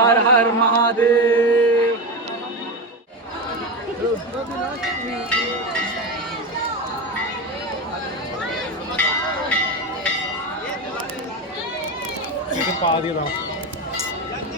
हर हर Mahadev.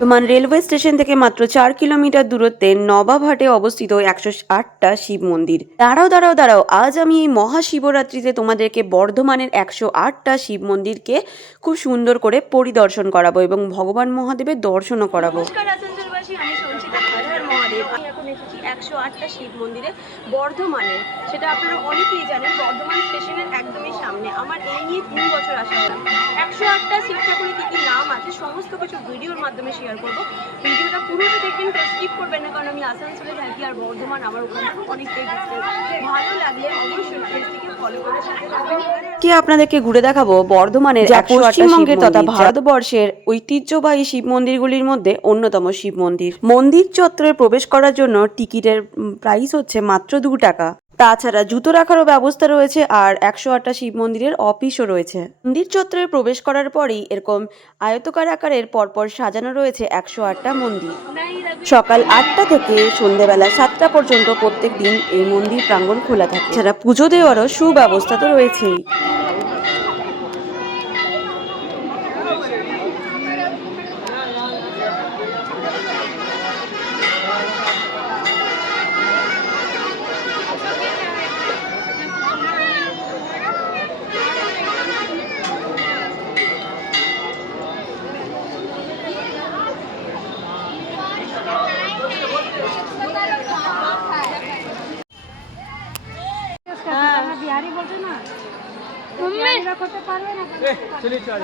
Bardhaman railway station থেকে মাত্র 4 kilometre দূরত্বে নবাবহাটে অবস্থিত 108টা শিব মন্দির। দাঁড়াও, আজ আমি এই মহাশিবরাত্রিতে তোমাদেরকে বর্ধমানের 108টা শিব মন্দিরকে খুব সুন্দর করে পরিদর্শন করাবো এবং ভগবান মহাদেবের দর্শনও করাবো। নমস্কার আসানসোলবাসী, আমি সঞ্চিতা। হর হর মহাদেব। আমি এখন এসেছি 108টা শিব মন্দিরে বর্ধমানে। সেটা আপনারা অনেকেই জানেন, বর্ধমান স্টেশনের একদমই সামনে। আমার এই নিয়ে 3 বছর আসা হলো। 108টা শিব ঠাকুরের কি কি নাম আছে সমস্ত কিছু ভিডিওর মাধ্যমে শেয়ার করবো। ভিডিওটা পুরোটা দেখবেন, কেউ স্কিপ করবেন না, কারণ আমি আসানসোলে থাকি আর বর্ধমান আমার ওখানে অনেকটাই ডিস্টেন্স। ভালো লাগলে অবশ্যই পেজটিকে ফলো করে সাথে থাকবেন। কি আপনাদেরকে ঘুরে দেখাবো বর্ধমানের পশ্চিমবঙ্গের তথা ভারতবর্ষের ঐতিহ্যবাহী শিব মন্দিরগুলির মধ্যে অন্যতম শিব মন্দির। মন্দির চত্বরে প্রবেশ করার জন্য টিকিটের প্রাইস হচ্ছে মাত্র 2 টাকা। তাছাড়া জুতো রাখারও ব্যবস্থা রয়েছে আর 108টা শিব মন্দিরের অফিসও রয়েছে। মন্দির চত্বরে প্রবেশ করার পরেই এরকম আয়তকার আকারের পরপর সাজানো রয়েছে 108টা মন্দির। সকাল 8টা থেকে সন্ধ্যেবেলা 7টা পর্যন্ত প্রত্যেক দিন এই মন্দির প্রাঙ্গণ খোলা থাকে। এছাড়া পুজো দেওয়ারও সুব্যবস্থা তো রয়েছেই। बिहारी बोलते ना, मम्मी करते पारबे ना। चलिए चल।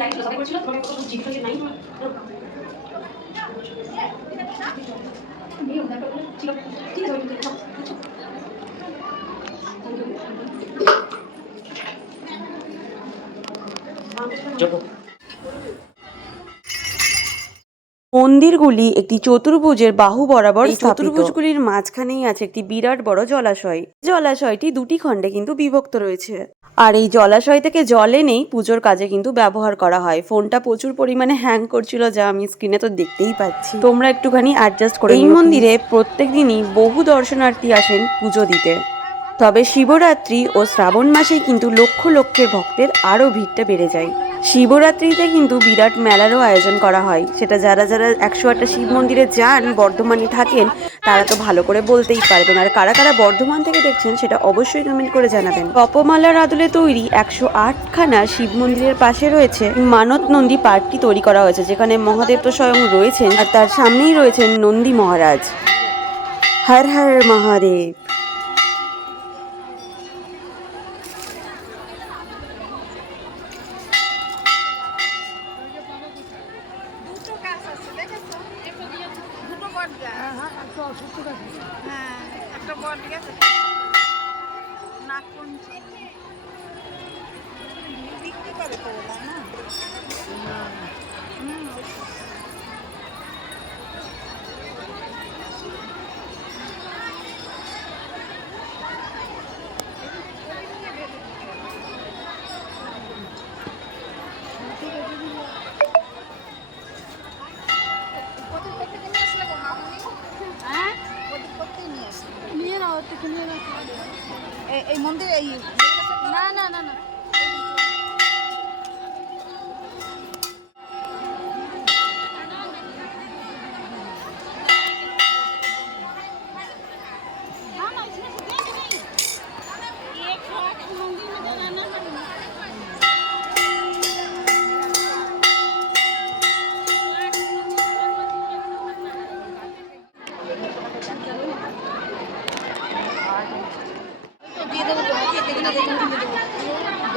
লাইট সবাই করেছিল, তোমার কোনো জিজ্ঞাসা কি নাই? মন্দিরগুলি একটি চতুর্ভুজের বাহু বরাবর স্থাপিত। চতুর্ভুজগুলির মাঝখানেই আছে একটি বিরাট বড় জলাশয়। জলাশয়টি 2টি খণ্ডে কিন্তু বিভক্ত রয়েছে। আর এই জলাশয় থেকে জল এনেই পুজোর কাজে কিন্তু ব্যবহার করা হয়। ফোনটা প্রচুর পরিমাণে হ্যাং করছিল, যা আমি স্ক্রিনে তো দেখতেই পাচ্ছি। তোমরা একটুখানি অ্যাডজাস্ট করে নিও। এই মন্দিরে প্রত্যেক দিনই বহু দর্শনার্থী আসেন পুজো দিতে। তবে শিবরাত্রি ও শ্রাবণ মাসেই কিন্তু লক্ষ লক্ষের ভক্তের আরও ভিড়টা বেড়ে যায়। শিবরাত্রিতে কিন্তু বিরাট মেলারও আয়োজন করা হয়। সেটা যারা 108টা শিব মন্দিরে যান, বর্ধমানে থাকেন, তারা তো ভালো করে বলতেই পারবেন। আর কারা কারা বর্ধমান থেকে দেখছেন সেটা অবশ্যই কমেন্ট করে জানাবেন। তপমালার আদলে তৈরি 108খানা শিব মন্দিরের পাশে রয়েছে মানত নন্দী পার্কটি তৈরি করা হয়েছে, যেখানে মহাদেব তো স্বয়ং রয়েছেন আর তার সামনেই রয়েছেন নন্দী মহারাজ। হর হর মহাদেব। একটা বট গেছে নাক কোনছে বিক্রি করে তো ওরা না। এই মন্দির এই না না না না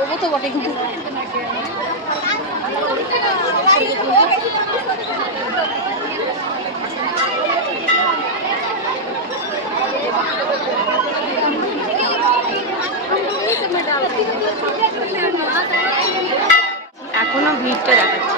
দেবো তো বটে কিন্তু এখনো ভিড়টা দেখাচ্ছে।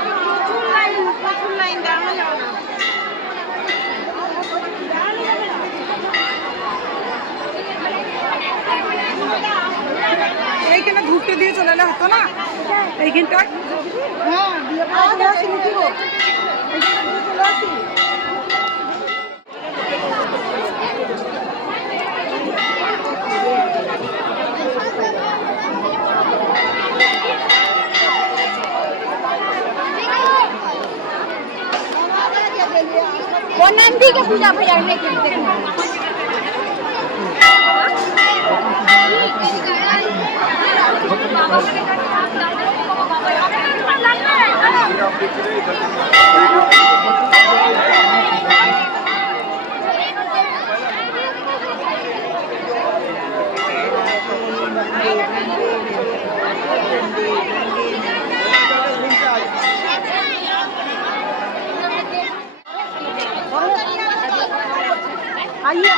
এইখানে ঘুরতে দিয়ে চলে এলে হতো না এইখানটা হ্যাঁ চলে আসি নাকি গো চলে আসি वो नंदी के पूजा भजाने के लिए आइए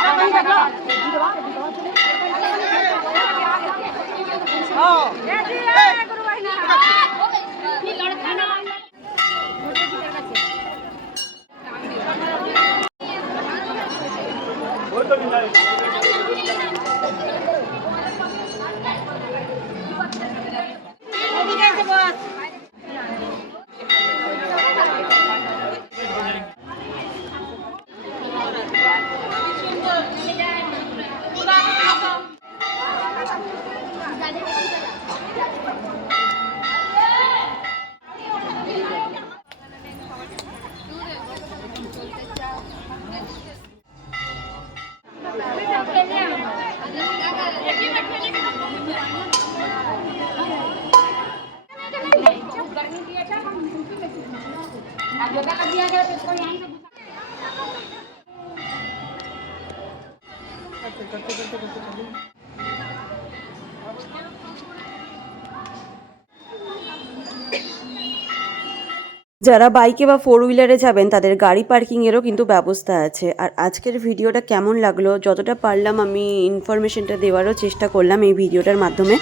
যারা বাইকে বা ফোর হুইলারে যাবেন তাদের গাড়ি পার্কিংয়েরও কিন্তু ব্যবস্থা আছে। আর আজকের ভিডিওটা কেমন লাগলো, যতটা পারলাম আমি ইনফরমেশনটা দেওয়ারও চেষ্টা করলাম এই ভিডিওটার মাধ্যমে।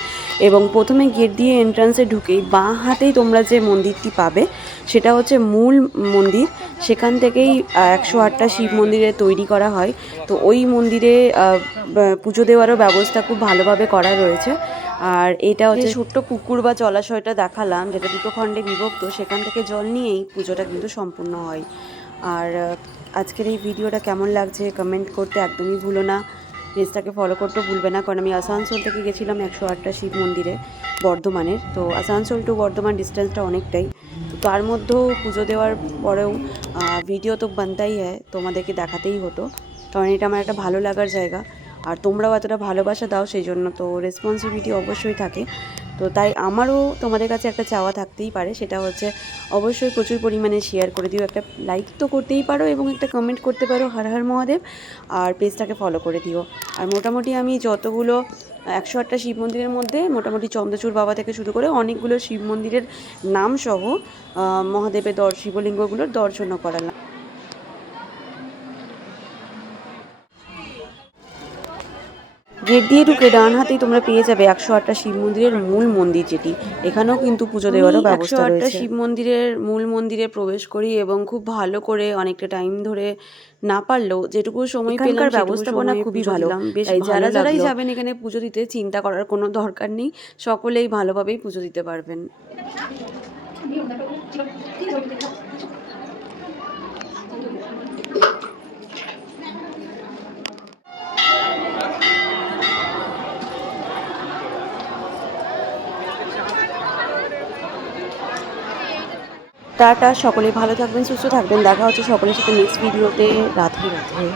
এবং প্রথমে গেট দিয়ে এন্ট্রান্সে ঢুকেই বাঁ হাতেই তোমরা যে মন্দিরটি পাবে সেটা হচ্ছে মূল মন্দির। সেখান থেকেই 108টা শিব মন্দিরে তৈরি করা হয়। তো ওই মন্দিরে পুজো দেওয়ারও ব্যবস্থা খুব ভালোভাবে করা রয়েছে। আর এটা হচ্ছে ছোট্ট পুকুর বা জলাশয়টা দেখালাম, যেটা দুটো খণ্ডে বিভক্ত, সেখান থেকে জল নিয়েই পুজোটা কিন্তু সম্পূর্ণ হয়। আর আজকের এই ভিডিওটা কেমন লাগছে কমেন্ট করতে একদমই ভুলো না, পেজটাকে ফলো করতেও ভুলবে না। কারণ আমি আসানসোল থেকে গেছিলাম 108টা শিব মন্দিরে বর্ধমানের। তো আসানসোল টু বর্ধমান ডিস্টেন্সটা অনেকটাই, তো তার মধ্যেও পুজো দেওয়ার পরেও ভিডিও তো বানতাই হয়, তোমাদেরকে দেখাতেই হতো। কারণ এটা আমার একটা ভালো লাগার জায়গা, আর তোমরাও এতটা ভালোবাসা দাও, সেই জন্য তো রেসপন্সিবিলিটি অবশ্যই থাকে। তো তাই আমারও তোমাদের কাছে একটা চাওয়া থাকতেই পারে, সেটা হচ্ছে অবশ্যই প্রচুর পরিমাণে শেয়ার করে দিও, একটা লাইক তো করতেই পারো এবং একটা কমেন্ট করতে পারো হর হর মহাদেব, আর পেজটাকে ফলো করে দিও। আর মোটামুটি আমি যতগুলো 108টা শিব মন্দিরের মধ্যে মোটামুটি চন্দ্রচূড় বাবা থেকে শুরু করে অনেকগুলো শিব মন্দিরের নাম সহ মহাদেবের শিবলিঙ্গগুলোর দর্শনও করালাম। গেট দিয়ে ঢুকে ডান হাতেই তোমরা পেয়ে যাবে 108টা শিব মন্দিরের মূল মন্দির, যেটি এখানেও কিন্তু পুজো দেওয়ারও ব্যবস্থা রয়েছে। 108টা শিব মন্দিরের মূল মন্দিরে প্রবেশ করি এবং খুব ভালো করে অনেকটা টাইম ধরে, না পারলেও যেটুকু সময় পেলাম, ব্যবস্থাপনা খুবই ভালো। তাই যারা যারাই যাবেন এখানে পুজো দিতে চিন্তা করার কোনো দরকার নেই, সকলেই ভালোভাবেই পুজো দিতে পারবেন। টাটা, সকলে ভালো থাকবেন, সুস্থ থাকবেন। দেখা হচ্ছে সকলের সাথে নেক্সট ভিডিওতে। রাধে রাধে।